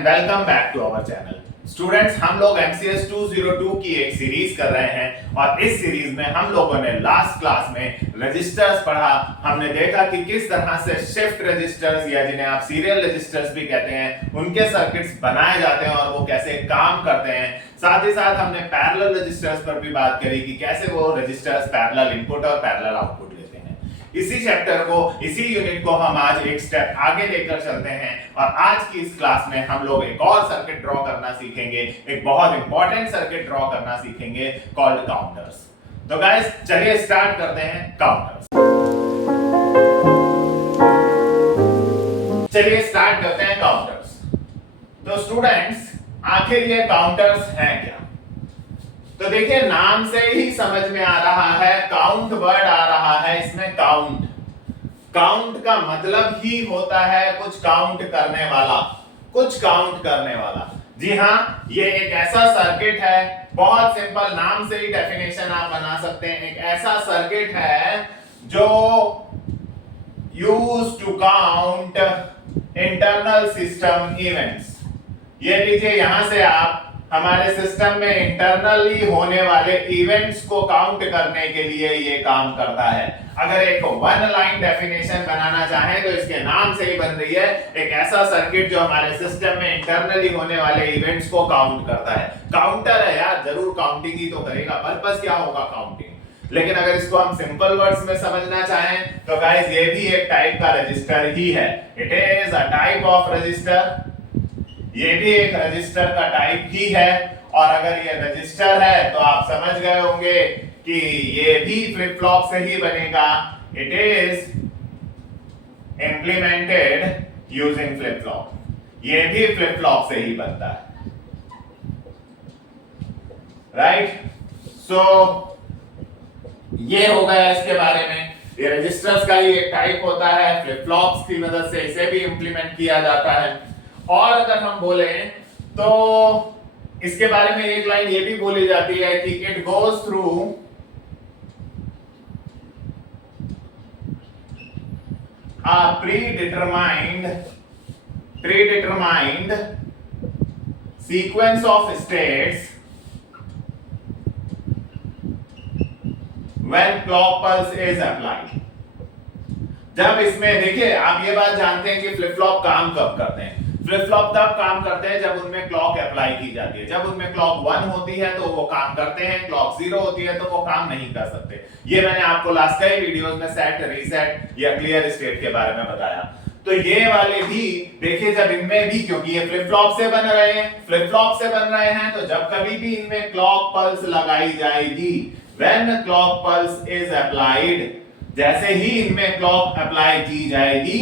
And welcome back to our channel. Students, हम लोग MCS 202 की एक सीरीज कर रहे हैं और इस सीरीज में हम लोगों ने लास्ट क्लास में रजिस्टर्स पढ़ा। हमने देखा कि किस तरह से शिफ्ट रजिस्टर्स या जिन्हें आप सीरियल रजिस्टर्स भी कहते हैं उनके सर्किट्स बनाए जाते हैं और वो कैसे काम करते हैं। साथ ही साथ हमने पैरेलल रजिस्टर्स पर भी बात करी कि कैसे वो रजिस्टर्स पैरेलल इनपुट और पैरेलल आउटपुट लेते हैं। इसी चैप्टर को, इसी यूनिट को हम आज एक स्टेप आगे लेकर चलते हैं और आज की इस क्लास में हम लोग एक और सर्किट ड्रॉ करना सीखेंगे, एक बहुत इंपॉर्टेंट सर्किट ड्रॉ करना सीखेंगे कॉल्ड काउंटर्स। तो गाइस चलिए स्टार्ट करते हैं काउंटर्स। चलिए स्टार्ट करते हैं काउंटर्स। तो स्टूडेंट्स, आखिर ये काउंटर्स हैं क्या? तो देखिए, नाम से ही समझ में आ रहा है, काउंट वर्ड आ रहा है इसमें। काउंट, काउंट का मतलब ही होता है कुछ काउंट करने वाला, कुछ काउंट करने वाला। जी हाँ, ये एक ऐसा सर्किट है, बहुत सिंपल, नाम से ही डेफिनेशन आप बना सकते हैं। एक ऐसा सर्किट है जो use to count internal system events. ये लीजिए, यहां से आप हमारे सिस्टम में इंटरनली होने वाले इवेंट्स को काउंट करने के लिए ये काम करता है। अगर एक वन लाइन डेफिनेशन बनाना चाहें तो इसके नाम से ही बन रही है, एक ऐसा सर्किट जो हमारे सिस्टम में इंटरनली होने वाले इवेंट्स को काउंट करता है। काउंटर है यार, जरूर काउंटिंग ही तो करेगा, पर्पस क्या होगा काउंटिंग। लेकिन अगर इसको हम सिंपल वर्ड्स में समझना चाहें तो गाइस ये भी एक टाइप का रजिस्टर ही है। It is a type of register. ये भी एक रजिस्टर का टाइप ही है। और अगर ये रजिस्टर है तो आप समझ गए होंगे कि ये भी फ्लिप फ्लॉप से ही बनेगा। It is implemented using flip flop. ये भी फ्लिप फ्लॉप से ही बनता है, राइट? सो ये हो गया इसके बारे में। ये रजिस्टर्स का ही एक टाइप होता है, फ्लिप फ्लॉप्स की मदद से इसे भी इंप्लीमेंट किया जाता है। और अगर हम बोले तो इसके बारे में एक लाइन ये भी बोली जाती है कि it goes through a predetermined sequence of states when clock pulse is applied। जब इसमें देखिए, आप ये बात जानते हैं कि फ्लिप फ्लॉप काम कब करते हैं। फ्लिप फ्लॉप तब काम करते हैं जब उनमें क्लॉक अप्लाई की जाती है। जब उनमें क्लॉक 1 होती है तो वो काम करते हैं, क्लॉक 0 होती है तो वो काम नहीं कर सकते। ये मैंने आपको लास्ट कई वीडियोस में सेट, रीसेट या क्लियर स्टेट के बारे में बताया। तो ये वाले भी देखिए, जब इनमें भी, क्योंकि ये फ्लिप फ्लॉप से बन रहे हैं, फ्लिप फ्लॉप से बन रहे हैं, तो जब कभी भी इनमें क्लॉक पल्स लगाई जाएगी, when clock pulse is applied, जैसे ही इनमें क्लॉक अप्लाई की जाएगी,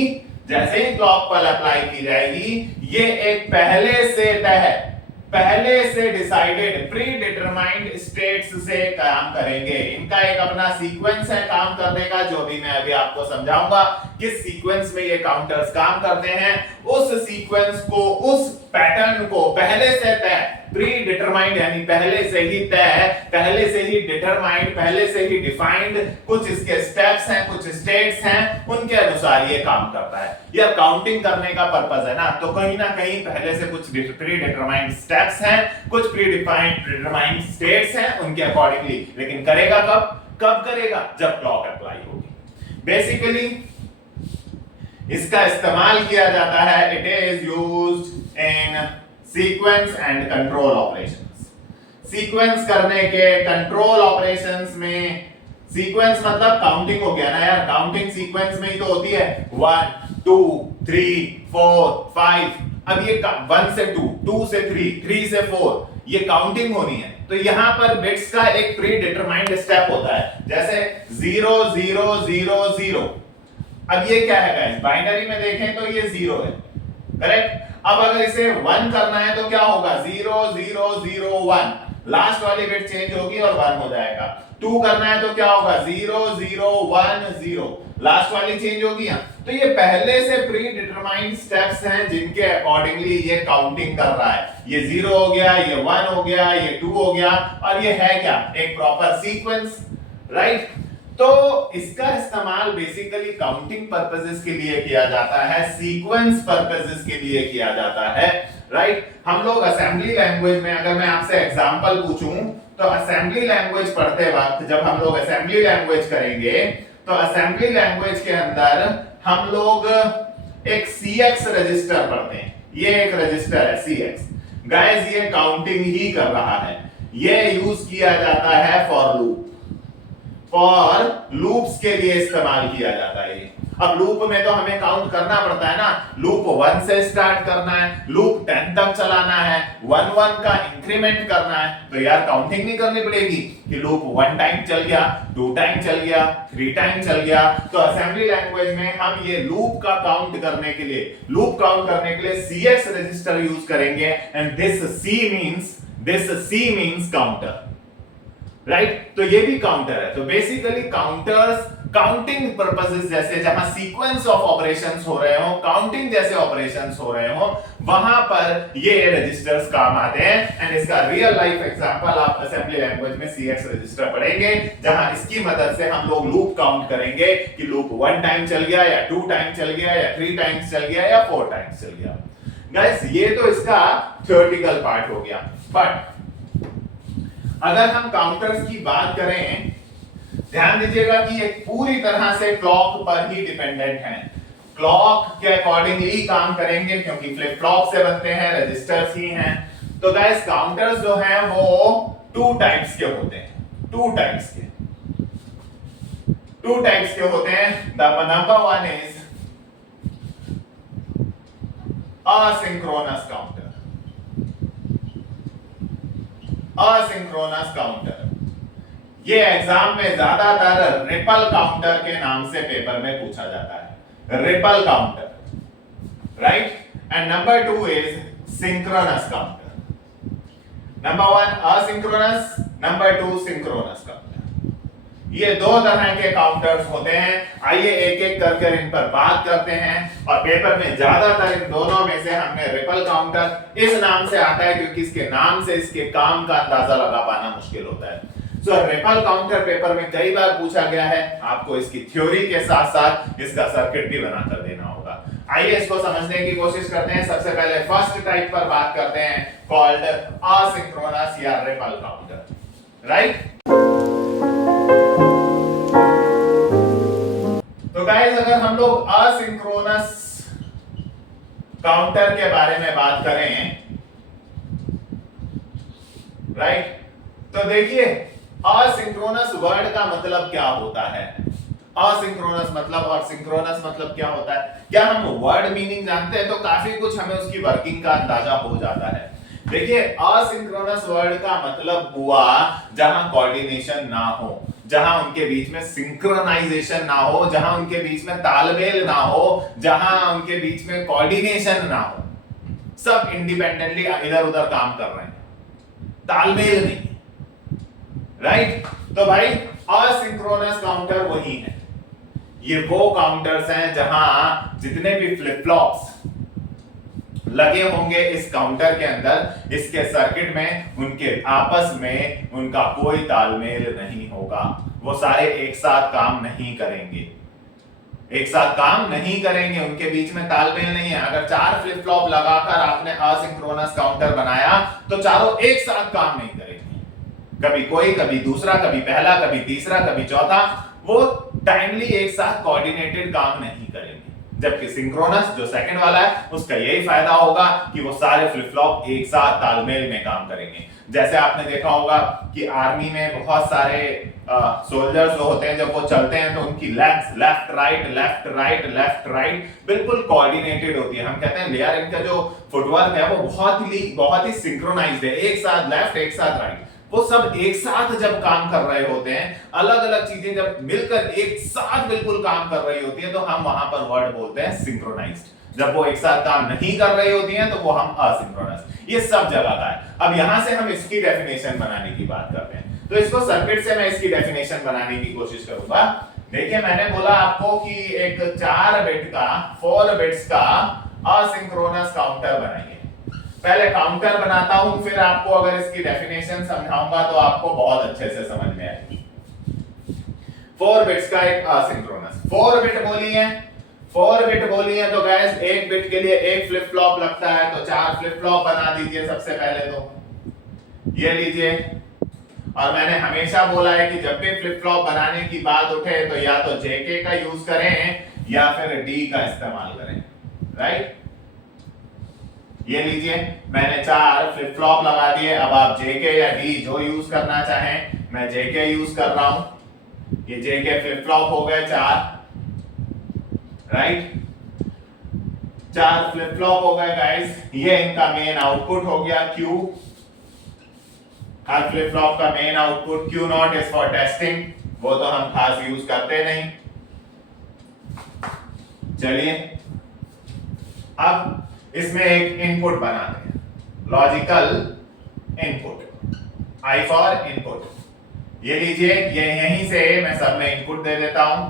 जैसे ही क्लॉक पल्स अप्लाई की जाएगी, ये एक पहले से तय, पहले से डिसाइडेड, प्री डिटरमाइंड स्टेट्स से काम करेंगे। इनका एक अपना सीक्वेंस है काम करने का, जो भी मैं अभी आपको समझाऊंगा किस सीक्वेंस में ये काउंटर्स काम करते हैं। उस सीक्वेंस को, उस पैटर्न को पहले से तय, प्री डिटरमाइंड यानी पहले से ही तय, पहले से ही डिटरमाइंड, पहले से ही डिफाइंड कुछ इसके स्टेप्स हैं, कुछ स्टेट्स हैं, उनके अनुसार ये काम करता है। यह काउंटिंग करने का पर्पस है ना, तो कहीं ना कहीं पहले से कुछ प्री डिटरमाइंड स्टेप्स हैं, कुछ प्री डिटरमाइंड स्टेट्स हैं, उनके अकॉर्डिंगली। लेकिन करेगा कब? कब करेगा? जब क्लॉक अप्लाई होगी। बेसिकली इसका इस्तेमाल किया जाता है, it is used in sequence and control operations. Sequence करने के, कंट्रोल ऑपरेशंस में, सीक्वेंस मतलब काउंटिंग हो गया ना यार, काउंटिंग सीक्वेंस में ही तो होती है। 1 2 3 4 5। अब ये 1 से 2, 2 से 3, 3 से 4, ये काउंटिंग होनी है। तो यहां पर बिट्स का एक प्री डिटरमाइंड स्टेप होता है, जैसे 0 0 0 0। अब ये क्या है गाइस? बाइनरी में देखें तो ये 0 है, करेक्ट? अब अगर इसे 1 करना है तो क्या होगा? 0 0 0 1, लास्ट वाली बिट चेंज होगी और 1 हो जाएगा। 2 करना है तो क्या होगा? 0 0 1 0, लास्ट वाली चेंज होगी। तो ये पहले से प्री डिटरमाइंड स्टेप्स हैं जिनके अकॉर्डिंगली ये काउंटिंग कर रहा है। ये 0 हो गया, ये 1 हो गया, ये 2 हो गया, और ये है क्या? एक प्रॉपर सीक्वेंस, राइट? तो इसका इस्तेमाल बेसिकली काउंटिंग पर्पसेस के लिए किया जाता है, सीक्वेंस पर्पसेस के लिए किया जाता है। राइट। हम लोग असेंबली लैंग्वेज में अगर मैं आपसे एग्जांपल पूछूं तो असेंबली लैंग्वेज पढ़ते वक्त जब हम लोग असेंबली लैंग्वेज करेंगे तो असेंबली लैंग्वेज के अंदर हम लोग एक CX रजिस्टर पढ़ते हैं। ये एक रजिस्टर है CX। गाइस ये काउंटिंग ही कर रहा है। ये यूज किया जाता है फॉर लूप्स के लिए इस्तेमाल किया जाता है। अब लूप में तो हमें काउंट करना पड़ता है ना, लूप 1 से स्टार्ट करना है, लूप 10 तक चलाना है, 1 का इंक्रीमेंट करना है, तो यार काउंटिंग नहीं करनी पड़ेगी कि लूप 1 टाइम चल गया, 2 टाइम चल गया, 3 टाइम चल गया। तो असेंबली लैंग्वेज में हम ये लूप का काउंट करने के लिए, लूप काउंट करने के लिए CX रजिस्टर यूज करेंगे and this C means counter, right. तो ये भी काउंटर है। तो बेसिकली काउंटर्स काउंटिंग पर्पसेस जैसे जहां सीक्वेंस ऑफ ऑपरेशंस हो रहे हो, काउंटिंग जैसे ऑपरेशंस हो रहे हो, वहां पर ये रजिस्टर्स काम आते हैं। एंड इसका रियल लाइफ एग्जांपल आप असेंबली लैंग्वेज में CX रजिस्टर पढ़ेंगे जहां इसकी मदद से हम लोग लूप काउंट करेंगे कि लूप 1 टाइम चल गया या 2 टाइम चल गया या 3 टाइम्स चल गया या 4 टाइम्स चल गया। गाइस ये तो इसका थ्योरेटिकल पार्ट हो गया। बट अगर हम काउंटर्स की बात करें, ध्यान दीजिएगा कि ये पूरी तरह से क्लॉक पर ही डिपेंडेंट है। क्लॉक के अकॉर्डिंगली काम करेंगे क्योंकि फ्लिप फ्लॉप से बनते हैं, रजिस्टर्स ही हैं। तो गाइस काउंटर्स जो हैं वो 2 टाइप्स के होते हैं। 2 टाइप्स के होते हैं। The number 1 is asynchronous counter. Asynchronous counter ये एग्जाम में ज्यादातर रिपल काउंटर के नाम से पेपर में पूछा जाता है। Ripple counter, right. And number 2 is synchronous counter. Number 1 asynchronous, number 2 synchronous counter. ये 2 तरह के काउंटर्स होते हैं। आइए एक एक करके इन पर बात करते हैं। और पेपर में ज्यादातर इन दोनों में से हमने रिपल काउंटर इस नाम से आता है क्योंकि इसके नाम से इसके काम का अंदाजा लगा पाना मुश्किल होता है। सो रिपल काउंटर पेपर में कई बार पूछा गया है। आपको इसकी थ्योरी के साथ साथ इसका सर्किट भी बनाकर देना होगा। आइए इसको समझने की कोशिश करते हैं। सबसे पहले फर्स्ट टाइप पर बात करते हैं, कॉल्ड असिंक्रोनस या रिपल काउंटर, राइट। तो गाइस अगर हम लोग असिंक्रोनस काउंटर के बारे में बात करें, राइट, तो देखिए असिंक्रोनस वर्ड का मतलब क्या होता है, असिंक्रोनस मतलब और सिंक्रोनस मतलब क्या होता है। क्या हम वर्ड मीनिंग जानते हैं तो काफी कुछ हमें उसकी वर्किंग का अंदाजा हो जाता है। देखिए असिंक्रोनस वर्ड का मतलब हुआ जहां कोऑर्डिनेशन ना हो, जहां उनके बीच में सिंक्रोनाइजेशन ना हो, जहां उनके बीच में तालमेल ना हो, जहां उनके बीच में कोऑर्डिनेशन ना हो, सब इंडिपेंडेंटली इधर उधर काम कर रहे हैं, तालमेल नहीं, राइट। तो भाई असिंक्रोनस काउंटर वही है। ये वो काउंटर्स हैं जहां जितने भी फ्लिप फ्लॉप्स लगे होंगे इस काउंटर के अंदर, इसके सर्किट में, उनके आपस में उनका कोई तालमेल नहीं होगा। वो सारे एक साथ काम नहीं करेंगे, एक साथ काम नहीं करेंगे, उनके बीच में तालमेल नहीं है। अगर 4 फ्लिप फ्लॉप लगाकर आपने असिंक्रोनस काउंटर बनाया तो चारों एक साथ काम नहीं करेंगे। कभी कोई, कभी दूसरा, कभी पहला, कभी तीसरा, कभी चौथा, वो टाइमली एक साथ कोऑर्डिनेटेड काम नहीं करेंगे। जबकि सिंक्रोनस जो सेकंड वाला है उसका यही फायदा होगा कि वो सारे फ्लिप फ्लॉप एक साथ तालमेल में काम करेंगे। जैसे आपने देखा होगा कि आर्मी में बहुत सारे सोल्जर्स जो होते हैं जब वो चलते हैं तो उनकी legs left right left right left right बिल्कुल कोऑर्डिनेटेड होती है। हम कहते हैं यार इनका जो फुटवर्क है वो बहुत ही सिंक्रोनाइज्ड है, एक साथ लेफ्ट एक साथ राइट। वो सब एक साथ जब काम कर रहे होते हैं, अलग अलग चीजें जब मिलकर एक साथ बिल्कुल काम कर रही होती है तो हम वहां पर वर्ड बोलते हैं सिंक्रोनाइज्ड। जब वो एक साथ काम नहीं कर रही होती हैं तो वो हम असिंक्रोनस। ये सब जगह का है। अब यहां से हम इसकी डेफिनेशन बनाने की बात करते हैं। तो इसको सर्किट से मैं इसकी डेफिनेशन बनाने की कोशिश करूंगा। देखिए मैंने बोला आपको कि एक 4 बिट्स का असिंक्रोनस काउंटर बनाइए। पहले काउंटर बनाता हूं, फिर आपको अगर इसकी डेफिनेशन समझाऊंगा तो आपको बहुत अच्छे से समझ में आएगी। 4 बिट्स का एक असिंक्रोनस, 4 बिट बोली है 4 बिट बोली है तो गैस एक बिट के लिए एक फ्लिप फ्लॉप लगता है, तो 4 फ्लिप फ्लॉप बना दीजिए सबसे पहले तो ये लीजिए। और मैंने हमेशा बोला है कि जब भी फ्लिप फ्लॉप बनाने की बात उठे तो या तो जेके का यूज करें या फिर डी का इस्तेमाल करें, राइट। ये लीजिए मैंने 4 फ्लिप फ्लॉप लगा दिए। अब आप जेके या डी जो यूज करना चाहें, मैं जेके यूज कर रहा हूं। ये जेके फ्लिप फ्लॉप हो गए 4, राइट। 4 फ्लिप फ्लॉप हो गए गाइस। ये इनका मेन आउटपुट हो गया Q। हर फ्लिप फ्लॉप का main output Q not is for testing, वो तो हम खास यूज करते नहीं। चलिए अब इसमें एक इनपुट बनाते हैं, logical input, I for input. ये लीजिए, ये यहीं से मैं सब में इनपुट दे देता हूं।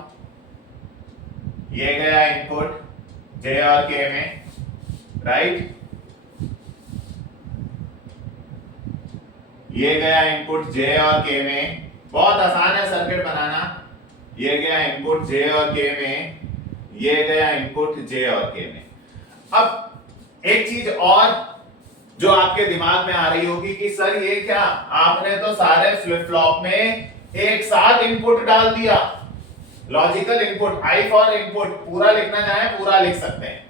ये गया इनपुट J और K में, राइट। ये गया इनपुट J और K में। बहुत आसान है सर्किट बनाना। ये गया इनपुट J और K में, ये गया इनपुट J और K में। अब एक चीज और जो आपके दिमाग में आ रही होगी कि सर ये क्या, आपने तो सारे फ्लिप फ्लॉप में एक साथ इनपुट डाल दिया। Logical input, I for input, पूरा लिखना चाहे पूरा लिख सकते हैं।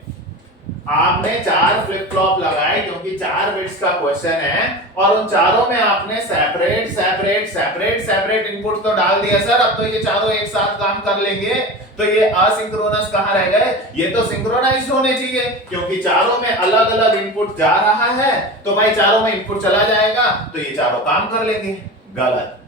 आपने 4 फ्लिप फ्लॉप लगाए क्योंकि 4 बिट्स का क्वेश्चन है, और उन चारों में आपने separate separate separate separate input तो डाल दिया। सर अब तो ये चारों एक साथ काम कर लेंगे, तो ये असिंक्रोनस कहां रह गए, ये तो सिंक्रोनाइज्ड होने चाहिए, क्योंकि चारों में अलग अलग इनपुट जा रहा है तो भाई चारों में इनपुट चला जाएगा तो ये चारों काम कर लेंगे। गलत,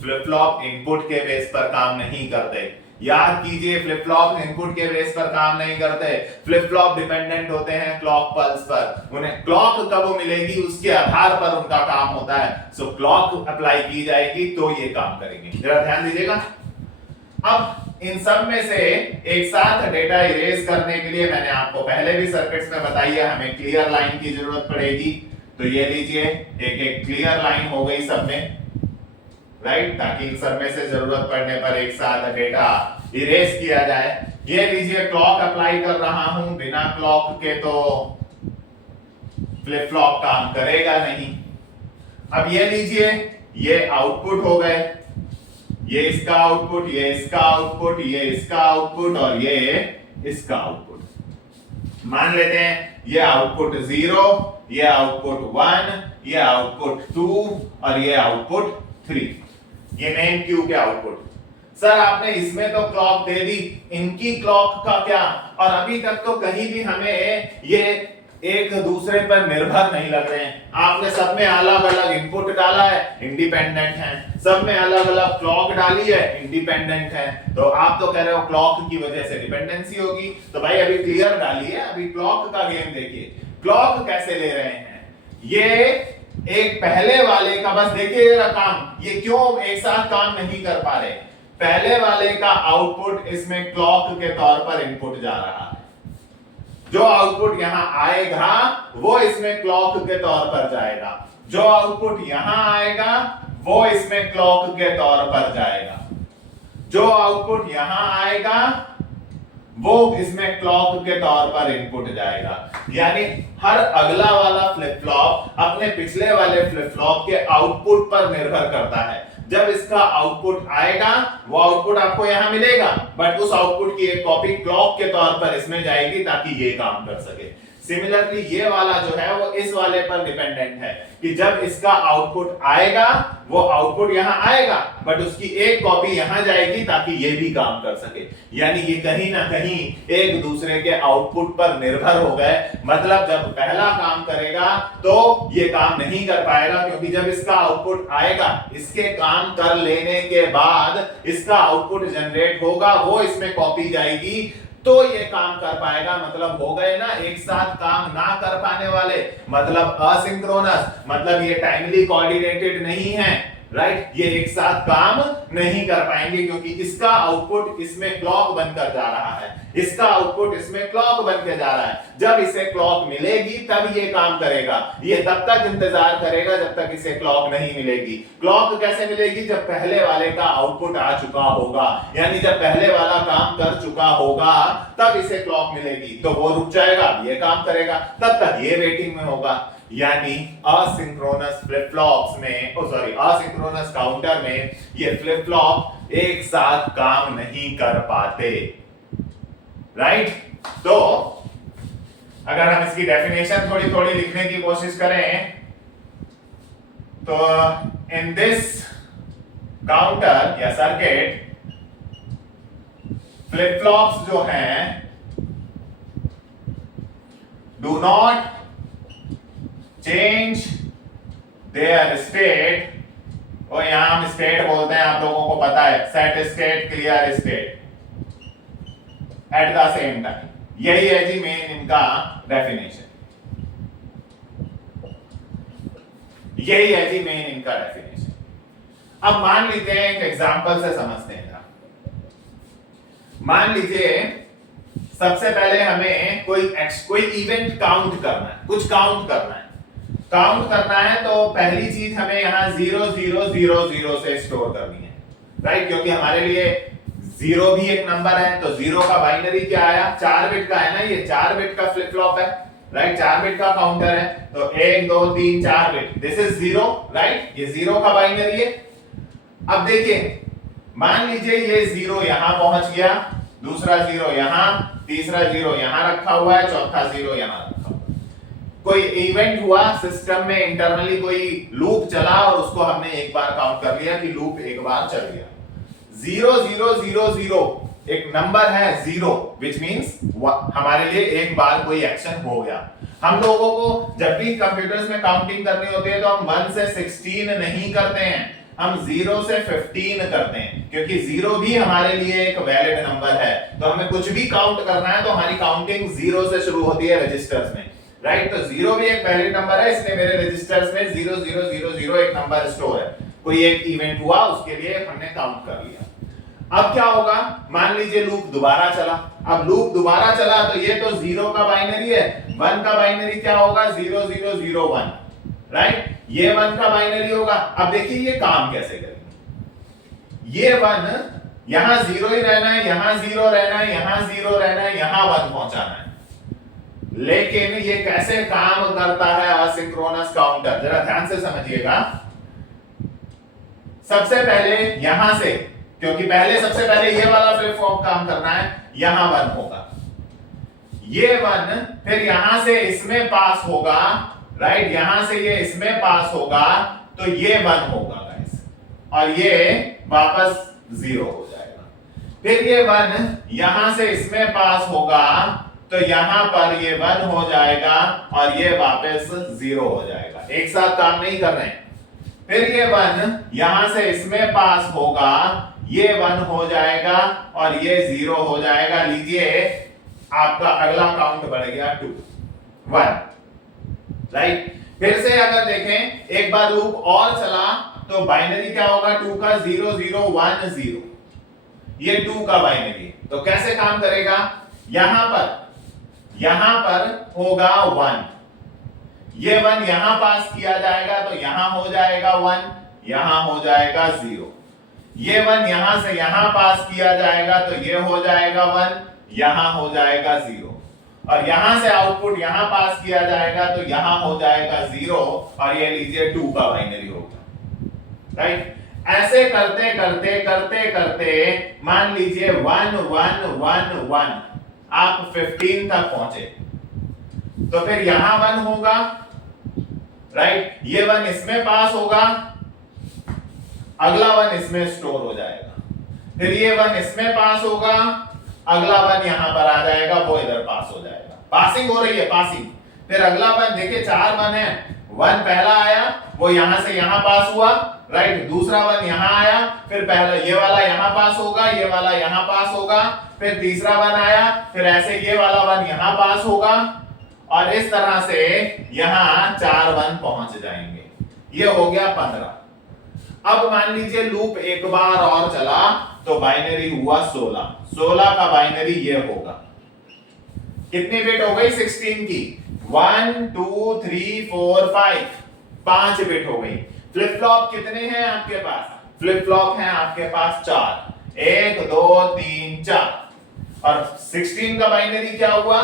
फ्लिप फ्लॉप इनपुट के बेस पर काम नहीं करते। याद कीजिए, फ्लिप फ्लॉप इनपुट के बेस पर काम नहीं करते। फ्लिप फ्लॉप डिपेंडेंट होते हैं क्लॉक पल्स पर। उन्हें क्लॉक कब मिलेगी उसके आधार पर उनका काम होता है। सो क्लॉक अप्लाई की जाएगी तो ये काम करेंगे। जरा ध्यान दीजिएगा। अब इन सब में से एक साथ डेटा इरेज करने के लिए मैंने आपको पहले भी सर्किट्स में बताई है, हमें क्लियर लाइन की जरूरत पड़ेगी। तो ये लीजिए, एक एक क्लियर लाइन हो गई सब में, राइट, ताकि इन सब में से जरूरत पड़ने पर एक साथ डेटा इरेज किया जाए। ये लीजिए, क्लॉक अप्लाई कर रहा हूं, बिना क्लॉक के तो फ्लिप फ्लॉप काम करेगा नहीं। अब ये लीजिए, ये आउटपुट हो गए, ये इसका आउटपुट, ये इसका आउटपुट, ये इसका आउटपुट और ये इसका आउटपुट। मान लेते हैं ये आउटपुट 0, ये आउटपुट 1, ये आउटपुट 2 और ये आउटपुट 3। ये मेन क्यू के आउटपुट। सर आपने इसमें तो क्लॉक दे दी, इनकी क्लॉक का क्या? और अभी तक तो कहीं भी हमें ये एक दूसरे पर निर्भर नहीं लग रहे हैं। आपने सब में अलग अलग इनपुट डाला है, इंडिपेंडेंट है, सब में अलग अलग क्लॉक डाली है, इंडिपेंडेंट है। तो आप तो कह रहे हो क्लॉक की वजह से डिपेंडेंसी होगी। तो भाई अभी क्लियर डालिए, अभी क्लॉक का गेम देखिए। क्लॉक कैसे ले रहे हैं, ये एक पहले वाले का बस देखिए काम, ये क्यों एक साथ काम नहीं कर पा रहे। पहले वाले का आउटपुट इसमें क्लॉक के तौर पर इनपुट जा रहा है, जो आउटपुट यहां आएगा वो इसमें क्लॉक के तौर पर जाएगा, जो आउटपुट यहां आएगा वो इसमें क्लॉक के तौर पर जाएगा, जो आउटपुट यहां आएगा वो इसमें क्लॉक के तौर पर इनपुट जाएगा। यानी हर अगला वाला फ्लिप फ्लॉप अपने पिछले वाले फ्लिप फ्लॉप के आउटपुट पर निर्भर करता है। जब इसका आउटपुट आएगा वो आउटपुट आपको यहां मिलेगा, बट उस आउटपुट की एक कॉपी क्लॉक के तौर पर इसमें जाएगी ताकि ये काम कर सके। सिमिलरली ये वाला जो है वो इस वाले पर डिपेंडेंट है कि जब इसका आउटपुट आएगा वो आउटपुट यहां आएगा, बट उसकी एक कॉपी यहां जाएगी ताकि ये भी काम कर सके। यानी ये कहीं ना कहीं एक दूसरे के आउटपुट पर निर्भर हो गए। मतलब जब पहला काम करेगा तो ये काम नहीं कर पाएगा, क्योंकि जब इसका आउटपुट आएगा, इसके काम कर लेने के बाद इसका आउटपुट जनरेट होगा, वो इसमें कॉपी जाएगी तो ये काम कर पाएगा। मतलब हो गए ना एक साथ काम ना कर पाने वाले, मतलब असिंक्रोनस, मतलब ये टाइमली कोऑर्डिनेटेड नहीं है, राइट। ये एक साथ काम नहीं कर पाएंगे क्योंकि इसका आउटपुट इसमें क्लॉक बनकर जा रहा है, इसका आउटपुट इसमें क्लॉक बन के जा रहा है। जब इसे क्लॉक मिलेगी तब ये काम करेगा। ये तब तक इंतजार करेगा जब तक इसे क्लॉक नहीं मिलेगी। क्लॉक कैसे मिलेगी? जब पहले वाले का आउटपुट आ चुका होगा, यानी जब पहले वाला काम कर चुका होगा तब इसे क्लॉक मिलेगी। तो वो रुक जाएगा, ये काम करेगा, तब तक ये वेटिंग में होगा। यानी असिंक्रोनस फ्लिप फ्लॉप्स में, असिंक्रोनस काउंटर में ये फ्लिप फ्लॉप एक साथ काम नहीं कर पाते, राइट? तो अगर हम इसकी डेफिनेशन थोड़ी थोड़ी लिखने की कोशिश करें तो इन दिस काउंटर या सर्किट फ्लिप फ्लॉप्स जो हैं do not change their state, और यहां हम स्टेट बोलते हैं, आप लोगों को पता है, set state, clear state at the same time. यही है जी मेन इनका डेफिनेशन, यही है जी मेन इनका डेफिनेशन। अब मान लीजिए एक एग्जांपल से समझते हैं जरा। मान लीजिए सबसे पहले हमें कोई इवेंट काउंट करना है, कुछ काउंट करना है। काउंट करना है तो पहली चीज हमें यहां 0 0 0 0 से स्टोर करनी है, राइट? क्योंकि हमारे लिए 0 भी एक नंबर है, तो 0 का बाइनरी क्या आया? 4 बिट का है ना, ये 4 बिट का फ्लिप फ्लॉप है, राइट? 4 बिट का काउंटर है, तो 1 2 3 4 बिट, दिस इज 0, राइट? ये 0 का बाइनरी है। अब देखिए, मान लीजिए ये 0 यहां पहुंच गया, दूसरा 0 यहां, तीसरा 0 यहां रखा हुआ है, चौथा 0 यहां रखा हुआ है। कोई इवेंट हुआ सिस्टम में, इंटरनली कोई लूप चला और उसको हमने एक बार काउंट कर लिया कि लूप एक बार चल गया। 0 0 0 0 एक नंबर है 0, विच मींस हमारे लिए एक बार कोई एक्शन हो गया। हम लोगों को जब भी कंप्यूटर्स में काउंटिंग करनी होती है तो हम 1 से 16 नहीं करते हैं, हम 0 से 15 करते हैं, क्योंकि 0 भी हमारे लिए एक वैलिड नंबर है। तो हमें कुछ भी काउंट करना है तो हमारी काउंटिंग 0 से शुरू होती है रजिस्टर्स में, राइट? तो 0 भी एक वैलिड नंबर है, इसलिए मेरे रजिस्टर्स में 0 0 0 0 एक नंबर स्टोर है। कोई एक इवेंट हुआ, उसके लिए हमने काउंट कर लिया। अब क्या होगा? मान लीजिए लूप दोबारा चला। अब लूप दोबारा चला तो ये तो 0 का बाइनरी है, 1 का बाइनरी क्या होगा? 0 0 0 1, राइट? ये 1 का बाइनरी होगा। अब देखिए ये काम कैसे करेंगे। ये 1 यहां 0 ही रहना है, यहां 0 रहना है, यहां 0 रहना है, यहां 1 पहुंचाना है। लेकिन ये कैसे काम करता है असिंक्रोनस काउंटर, जरा ध्यान से समझिएगा। सबसे पहले यहां से, क्योंकि पहले सबसे पहले ये वाला फ्लिप फ्लॉप काम करना है, यहां 1 होगा, ये 1 फिर यहां से इसमें पास होगा, राइट? यहां से ये इसमें पास होगा तो ये 1 होगा गाइस, और ये वापस 0 हो जाएगा। फिर ये 1 यहां से इसमें पास होगा तो यहां पर ये 1 हो जाएगा और ये वापस 0 हो जाएगा। एक साथ काम नहीं कर रहे हैं। फिर ये 1 यहां से इसमें पास होगा, ये 1 हो जाएगा और ये 0 हो जाएगा। लीजिए आपका अगला काउंट बढ़ गया 2 1, राइट? फिर से अगर देखें एक बार लूप और चला तो बाइनरी क्या होगा? 2 का 0 0 1 0, ये 2 का बाइनरी। तो कैसे काम करेगा? यहां पर होगा 1, ये 1 यहां पास किया जाएगा तो यहां हो जाएगा 1, यहां हो जाएगा 0। ये 1 यहां से यहां पास किया जाएगा तो ये हो जाएगा 1, यहां हो जाएगा 0। और यहां से आउटपुट यहां पास किया जाएगा तो यहां हो जाएगा 0, और ये लीजिए 2 का बाइनरी होगा, राइट? ऐसे करते करते करते करते मान लीजिए 1 1 1 1 आप 15 तक पहुंचे, तो फिर यहां 1 होगा, राइट? ये 1 इसमें पास होगा, अगला 1 इसमें स्टोर हो जाएगा। फिर ये 1 इसमें पास होगा, अगला 1 यहां पर आ जाएगा, वो इधर पास हो जाएगा। पासिंग हो रही है, पासिंग। फिर अगला 1 देखिए 4 1 है, 1 पहला आया वो यहां से यहां पास हुआ, राइट? दूसरा 1 यहां आया, फिर पहला ये वाला यहां पास होगा, ये वाला यहां पास होगा, फिर तीसरा 1 आया, फिर ऐसे ये वाला 1 यहां पास होगा, और इस तरह से यहां 4 1 पहुंच जाएंगे। ये हो गया 15। अब मान लीजिए लूप एक बार और चला तो बाइनरी हुआ 16। 16 का बाइनरी ये होगा, कितनी बिट हो गई 16 की, 1 2 3 4 5, 5 बिट हो गई। फ्लिप फ्लॉप कितने हैं आपके पास? फ्लिप फ्लॉप हैं आपके पास 4, 1 2 3 4, और 16 का बाइनरी क्या हुआ,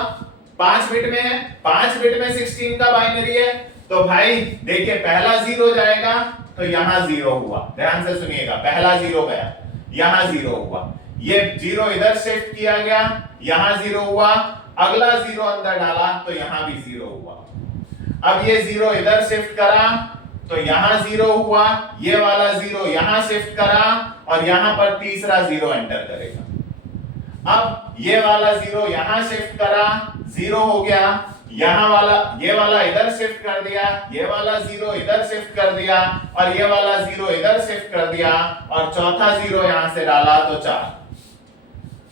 5 बिट में है, 5 बिट में 16 का बाइनरी है। तो भाई देखिए पहला 0 जाएगा तो यहां 0 हुआ, ध्यान से सुनिएगा, पहला 0 गया, यहां 0 हुआ, ये 0 इधर शिफ्ट किया गया, यहां 0 हुआ, अगला 0 अंदर डाला तो यहां भी 0 हुआ। अब ये 0 इधर शिफ्ट करा तो यहां 0 हुआ, ये वाला 0 यहां शिफ्ट करा और यहां पर तीसरा 0 एंटर करेगा। अब ये वाला 0 यहां शिफ्ट करा, 0 हो गया, यहां वाला ये वाला इधर शिफ्ट कर दिया, ये वाला 0 इधर शिफ्ट कर दिया और ये वाला 0 इधर शिफ्ट कर दिया और चौथा 0 यहां से डाला तो 4।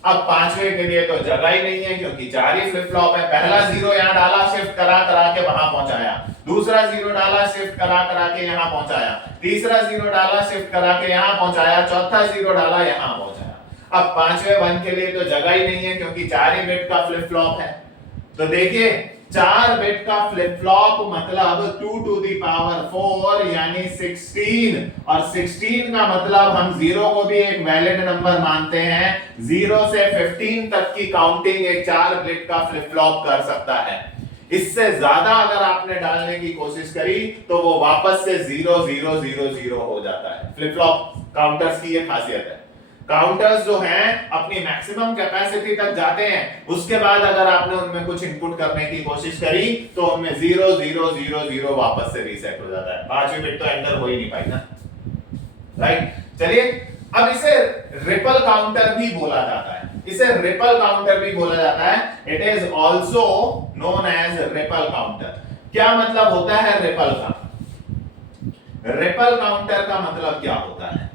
अब पांचवें के लिए तो जगह ही नहीं है क्योंकि 4 ही फ्लिप फ्लॉप है। पहला 0 यहां डाला, शिफ्ट करा करा के वहां पहुंचाया, दूसरा 0 डाला, शिफ्ट करा करा के यहां पहुंचाया, तीसरा 0 डाला, शिफ्ट करा के यहां पहुंचाया, चौथा 0 डाला, यहां पहुंचाया। अब पांचवें 1 के लिए तो जगह ही नहीं है क्योंकि 4 ही बिट का फ्लिप फ्लॉप है। तो देखिए 4 बिट का फ्लिप फ्लॉप मतलब 2 टू दी पावर 4 यानी 16, और 16 का मतलब हम 0 को भी एक वैलिड नंबर मानते हैं। 0 से 15 तक की काउंटिंग एक 4 बिट का फ्लिप फ्लॉप कर सकता है। इससे ज्यादा अगर आपने डालने की कोशिश करी तो वो वापस से 0 0 0 0 हो जाता है। फ्लिप फ्लॉप काउंटर्स की ये खासियत है। काउंटर्स जो हैं अपनी मैक्सिमम कैपेसिटी तक जाते हैं, उसके बाद अगर आपने उनमें कुछ इनपुट करने की कोशिश करी तो उनमें 0 0 0 0 वापस से रीसेट हो जाता है। पांचवी बिट तो एंटर हो ही नहीं पाई ना, राइट। चलिए अब इसे रिपल काउंटर भी बोला जाता है, इसे रिपल काउंटर भी बोला जाता है। It is also known as ripple counter. क्या मतलब होता है रिपल का? रिपल काउंटर का मतलब क्या होता है?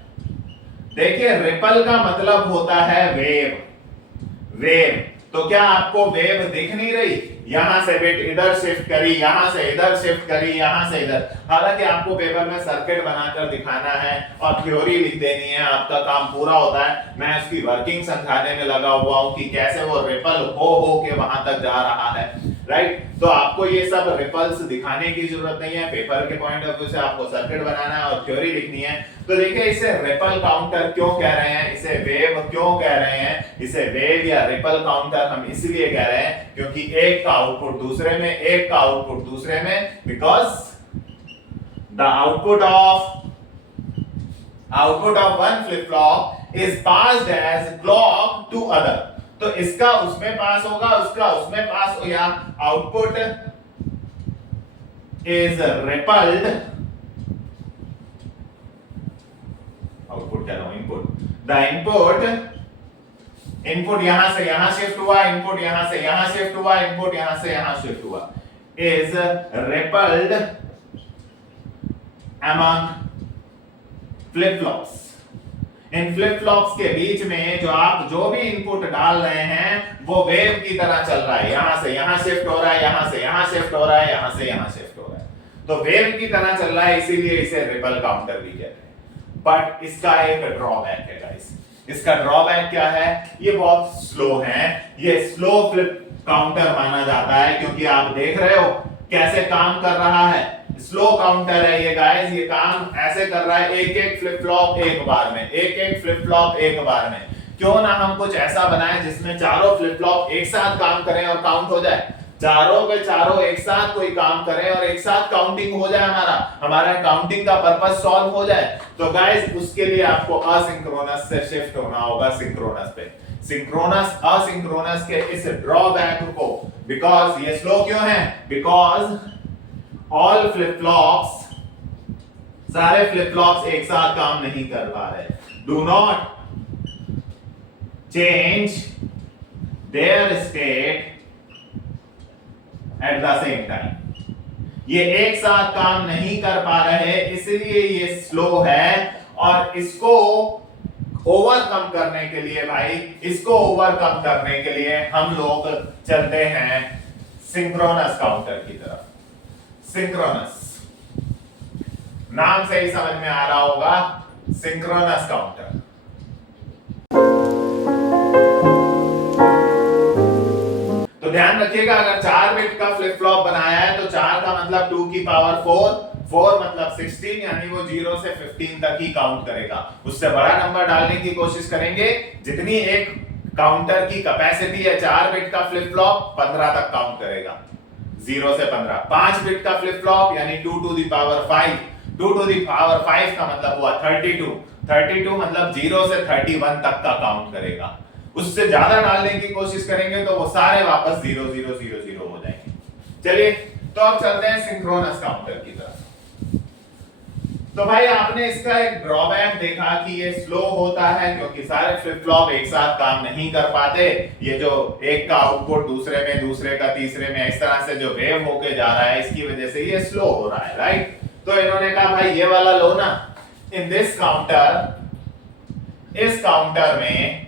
देखिए रिपल का मतलब होता है वेव। वेव तो क्या आपको वेव दिख नहीं रही? यहां से बिट इधर शिफ्ट करी, यहां से इधर शिफ्ट करी, यहां से इधर। हालांकि आपको पेपर में सर्किट बनाकर दिखाना है और थ्योरी लिख देनी है, आपका काम पूरा होता है। मैं उसकी वर्किंग समझाने में लगा हुआ हूं कि कैसे वो रिपल हो के वहां तक जा रहा है, राइट। तो आपको ये सब रिपल्स दिखाने की जरूरत नहीं है, पेपर के पॉइंट ऑफ व्यू से आपको सर्किट बनाना है और थ्योरी लिखनी है। तो देखिए इसे रिपल काउंटर क्यों कह रहे हैं, इसे वेव क्यों कह रहे हैं? इसे वेव या रिपल काउंटर हम इसलिए कह रहे हैं क्योंकि एक का आउटपुट दूसरे में, एक का आउटपुट दूसरे में, because the output of one flip flop is passed as clock to other. तो इसका उसमें पास होगा, उसका उसमें पास हो, या आउटपुट इज रिपल्ड, आउटपुट क्या रहा, इनपुट, द इनपुट यहां से यहां शिफ्ट हुआ, इनपुट यहां से यहां शिफ्ट हुआ, इनपुट यहां से यहां शिफ्ट हुआ, is rippled among flip flops. In flip flops के बीच में जो आप जो भी इनपुट डाल रहे हैं वो वेव की तरह चल रहा है, यहां से यहां शिफ्ट हो रहा है, यहां से यहां शिफ्ट हो रहा है, यहां से यहां शिफ्ट हो रहा है। तो वेव की तरह चल रहा है, इसीलिए इसे रिपल काउंटर भी कहते हैं। बट इसका एक ड्रॉबैक है गाइस। इसका ड्रॉबैक क्या है? ये बहुत स्लो है, ये स्लो फ्लिप काउंटर माना जाता है क्योंकि आप देख रहे हो कैसे काम कर रहा है। स्लो काउंटर है ये गाइस, ये काम ऐसे कर रहा है, एक एक फ्लिप फ्लॉप एक बार में, एक एक फ्लिप फ्लॉप एक बार में। क्यों ना हम कुछ ऐसा बनाएं जिसमें चारों फ्लिप फ्लॉप एक साथ काम करें और काउंट हो जाए, चारों के चारों एक साथ कोई काम करें और एक साथ काउंटिंग हो जाए, हमारा काउंटिंग का पर्पस सॉल्व हो जाए। तो गाइस उसके लिए आपको असिंक्रोनस से शिफ्ट होना होगा सिंक्रोनस पे। सिंक्रोनस असिंक्रोनस के इस ड्रॉबैक को, बिकॉज ये स्लो क्यों है, बिकॉज ऑल फ्लिप फ्लॉप्स, सारे फ्लिप फ्लॉप्स एक साथ काम नहीं कर पा रहे। Do not change their state at the same time. ये एक साथ काम नहीं कर पा रहे, इसलिए ये स्लो है। और इसको ओवरकम करने के लिए भाई, इसको ओवरकम करने के लिए हम लोग चलते हैं सिंक्रोनस काउंटर की तरफ। सिंक्रोनस नाम से ही समझ में आ रहा होगा, सिंक्रोनस काउंटर। तो ध्यान रखिएगा, अगर 4 बिट का फ्लिप फ्लॉप बनाया है तो 4 का मतलब 2 की पावर 4, 4 मतलब 16, यानी वो 0 से 15 तक ही काउंट करेगा। उससे बड़ा नंबर डालने की कोशिश करेंगे, जितनी एक काउंटर की कैपेसिटी है 4 बिट का फ्लिप फ्लॉप 15 तक काउंट करेगा, 0 से 15। 5 बिट का फ्लिप फ्लॉप यानी 2 to the power 5, 2 to the power 5 का मतलब हुआ 32, 32 मतलब 0 से 31 तक का काउंट करेगा। उससे ज्यादा डालने की कोशिश करेंगे तो वो सारे वापस 0 0 0 0 हो जाएंगे। चलिए, तो अब चलते हैं सिंक्रोनस काउंटर की तरफ। तो भाई आपने इसका एक ड्रॉबैक देखा कि ये स्लो होता है क्योंकि सारे फ्लिप फ्लॉप एक साथ काम नहीं कर पाते। ये जो एक का आउटपुट दूसरे में, दूसरे का तीसरे में, इस तरह से जो वेव होके जा रहा है, इसकी वजह से ये स्लो हो रहा है, राइट। तो इन्होंने कहा भाई ये वाला लो ना, इन दिस काउंटर, इस काउंटर में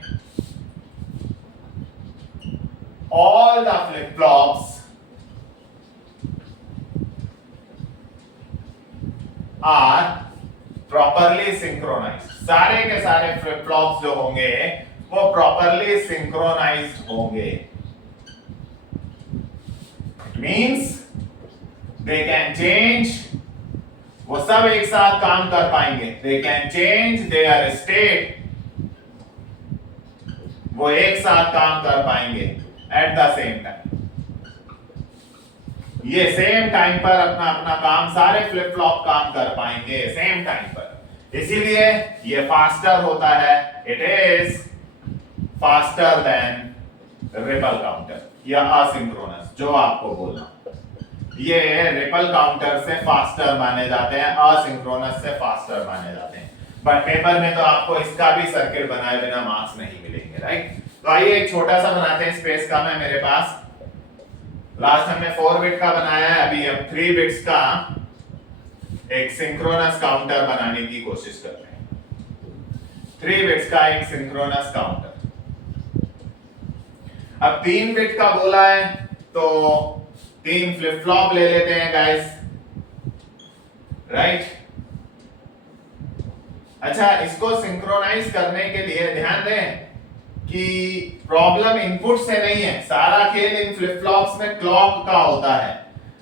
all the flip flops are properly synchronized। सारे के सारे फ्लिप फ्लॉप्स जो होंगे वो properly synchronized होंगे। It means they can change, वो सब एक साथ काम कर पाएंगे। They can change their state, वो एक साथ काम कर पाएंगे एट द सेम टाइम। ये सेम टाइम पर अपना अपना काम, सारे फ्लिप फ्लॉप काम कर पाएंगे सेम टाइम पर, इसीलिए ये फास्टर होता है। It is faster than ripple counter या असिंक्रोनस, जो आपको बोलना, ये रिपल काउंटर से फास्टर माने जाते हैं, असिंक्रोनस से फास्टर माने जाते हैं। बट पेपर में तो आपको इसका भी सर्किट बनाए बिना मार्क्स नहीं मिलेंगे, राइट। तो आइए एक छोटा सा बनाते हैं, स्पेस कम है मेरे पास। लास्ट हमने 4 बिट का बनाया है, अभी हम 3 बिट्स का एक सिंक्रोनस काउंटर बनाने की कोशिश कर रहे हैं। 3 बिट्स का एक सिंक्रोनस काउंटर। अब 3 बिट का बोला है तो 3 फ्लिप फ्लॉप ले लेते हैं गाइस, राइट। अच्छा, इसको सिंक्रोनाइज करने के लिए ध्यान दें कि प्रॉब्लम इनपुट से नहीं है, सारा खेल इन फ्लिप फ्लॉप्स में क्लॉक का होता है।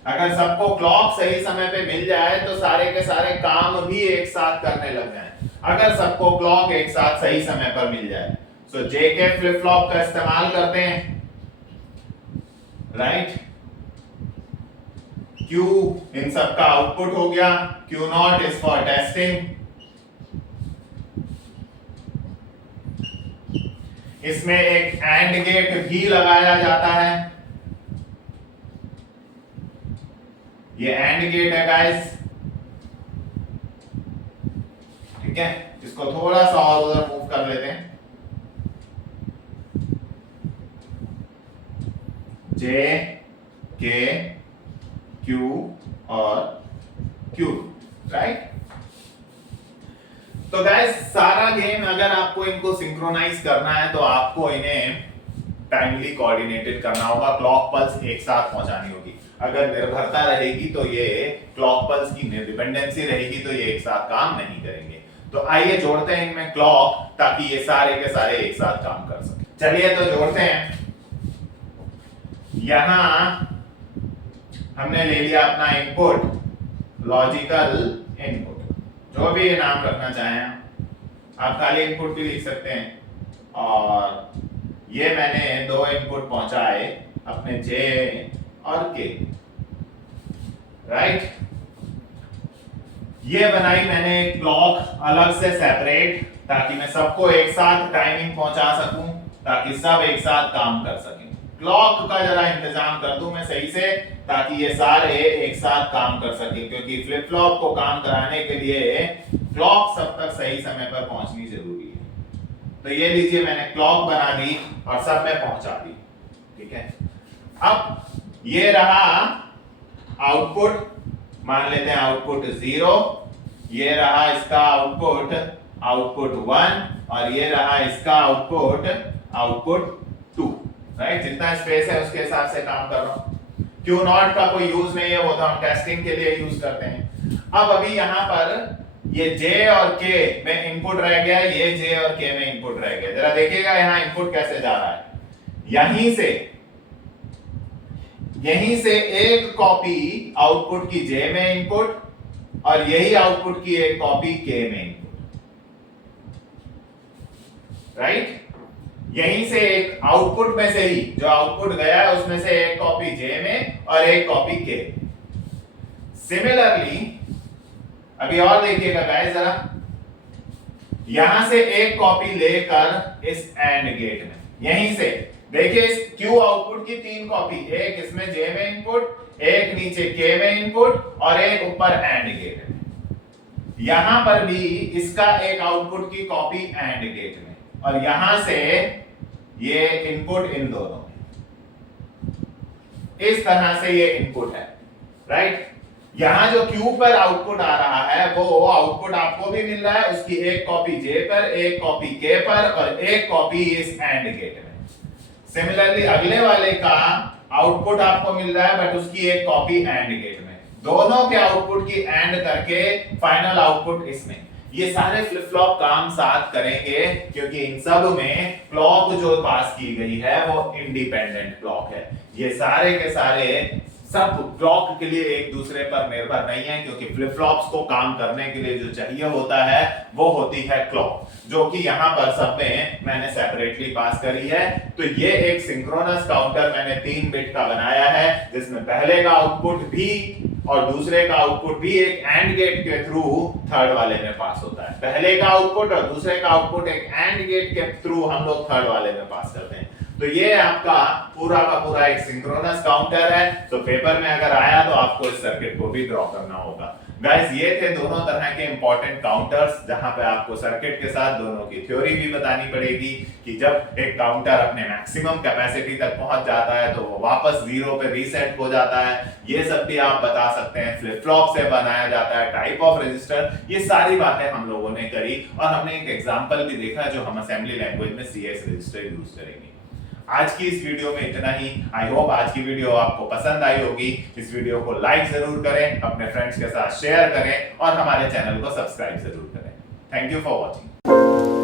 अगर सबको क्लॉक सही समय पे मिल जाए तो सारे के सारे काम भी एक साथ करने लग जाएं। अगर सबको क्लॉक एक साथ सही समय पर मिल जाए, सो जे के फ्लिप फ्लॉप का इस्तेमाल करते हैं, राइट। Q इन सबका आउटपुट हो गया, Q0 इज फॉर टेस्टिंग। इसमें एक एंड गेट भी लगाया जाता है, ये एंड गेट है गाइस, ठीक है। इसको थोड़ा सा और उधर मूव कर लेते हैं, जे के क्यू और क्यू, राइट। तो गाइस सारा गेम अगर आपको इनको सिंक्रोनाइज करना है तो आपको इन्हें टाइमली कोऑर्डिनेटेड करना होगा, क्लॉक पल्स एक साथ पहुंचानी होगी। अगर निर्भरता रहेगी तो ये क्लॉक पल्स की डिपेंडेंसी रहेगी तो ये एक साथ काम नहीं करेंगे। तो आइए जोड़ते हैं इनमें क्लॉक, ताकि ये सारे के सारे एक साथ काम कर सके। चलिए तो जोड़ते हैं। यहां हमने ले लिया अपना इनपुट, लॉजिकल इनपुट, जो भी ये नाम रखना चाहें आप खाली इनपुट भी लिख सकते हैं। और ये मैंने 2 इनपुट पहुंचाए अपने जे और के, राइट। ये बनाई मैंने क्लॉक अलग से सेपरेट, ताकि मैं सबको एक साथ टाइमिंग पहुंचा सकूं, ताकि सब एक साथ काम कर सकें। क्लॉक का जरा इंतजाम कर दूं मैं सही से, ताकि ये सारे एक साथ काम कर सके, क्योंकि फ्लिप फ्लॉप को काम कराने के लिए क्लॉक सब तक सही समय पर पहुंचनी जरूरी है। तो ये लीजिए मैंने क्लॉक बना दी और सब में पहुंचा दी, ठीक है। अब ये रहा आउटपुट, मान लेते हैं आउटपुट 0, ये रहा इसका आउटपुट, आउटपुट 1, और ये रहा इसका आउटपुट, आउटपुट 2, राइट। जितना स्पेस है उसके हिसाब से काम कर रहा हूं। Q0 का कोई यूज नहीं है, वो तो हम टेस्टिंग के लिए यूज करते हैं। अब अभी यहां पर ये J और K में इनपुट रह गया, ये J और K में इनपुट रह गया। जरा देखिएगा यहां इनपुट कैसे जा रहा है। यहीं से एक कॉपी आउटपुट की J में इनपुट और यही आउटपुट की एक कॉपी K में इनपुट, राइट। यहीं से एक आउटपुट में से ही जो आउटपुट गया है उसमें से एक कॉपी J में और एक कॉपी K। सिमिलरली अभी और देखिएगा गाइस जरा, यहां से एक कॉपी लेकर इस एंड गेट में, यहीं से देखिए इस Q आउटपुट की 3 कॉपी, एक इसमें J में इनपुट, एक नीचे K में इनपुट और एक ऊपर एंड गेट में। यहां पर भी इसका एक आउटपुट की कॉपी एंड गेट में और यहां से ये इनपुट इन दोनों में। इस तरह से ये इनपुट है, राइट। यहां जो Q पर आउटपुट आ रहा है वो आउटपुट आपको भी मिल रहा है, उसकी एक कॉपी J पर, एक कॉपी K पर और एक कॉपी इस एंड गेट में। सिमिलरली अगले वाले का आउटपुट आपको मिल रहा है बट उसकी एक कॉपी एंड गेट में। दोनों के आउटपुट की एंड करके फाइनल आउटपुट इसमें। ये सारे फ्लिप फ्लॉप काम साथ करेंगे क्योंकि इन सब में क्लॉक जो पास की गई है वो इंडिपेंडेंट क्लॉक है। ये सारे के सारे सब क्लॉक के लिए एक दूसरे पर निर्भर नहीं है, क्योंकि फ्लिप फ्लॉप्स को काम करने के लिए जो चाहिए होता है वो होती है क्लॉक, जो कि यहाँ पर सब में मैंने सेपरेटली पास करी है। तो ये एक सिंक्रोनस काउंटर मैंने 3 बिट का बनाया है, जिसमें पहले का आउटपुट भी और दूसरे का आउटपुट भी एक एंड गेट के थ्रू थर्ड वाले में पास होता है। पहले का आउटपुट और दूसरे का आउटपुट एक एंड गेट के थ्रू हम लोग थर्ड वाले में पास करते हैं। तो ये आपका पूरा का पूरा एक सिंक्रोनस काउंटर है। तो पेपर में अगर आया तो आपको इस सर्किट को भी ड्रॉ करना होगा। गाइस ये थे दोनों तरह के इंपॉर्टेंट काउंटर्स, जहां पे आपको सर्किट के साथ दोनों की थ्योरी भी बतानी पड़ेगी कि जब एक काउंटर अपने मैक्सिमम कैपेसिटी तक पहुंच जाता है तो वो वापस 0 पे रीसेट हो जाता है। ये सब भी आप बता सकते हैं। फ्लिप फ्लॉप से बनाया जाता है, टाइप ऑफ रजिस्टर, ये सारी बातें हम लोगों ने करी और हमने एक एग्जांपल भी देखा जो हम असेंबली लैंग्वेज में CS रजिस्टर यूज करेंगे। आज की इस वीडियो में इतना ही। आई होप आज की वीडियो आपको पसंद आई होगी। इस वीडियो को लाइक जरूर करें, अपने फ्रेंड्स के साथ शेयर करें और हमारे चैनल को सब्सक्राइब जरूर करें। Thank you for watching.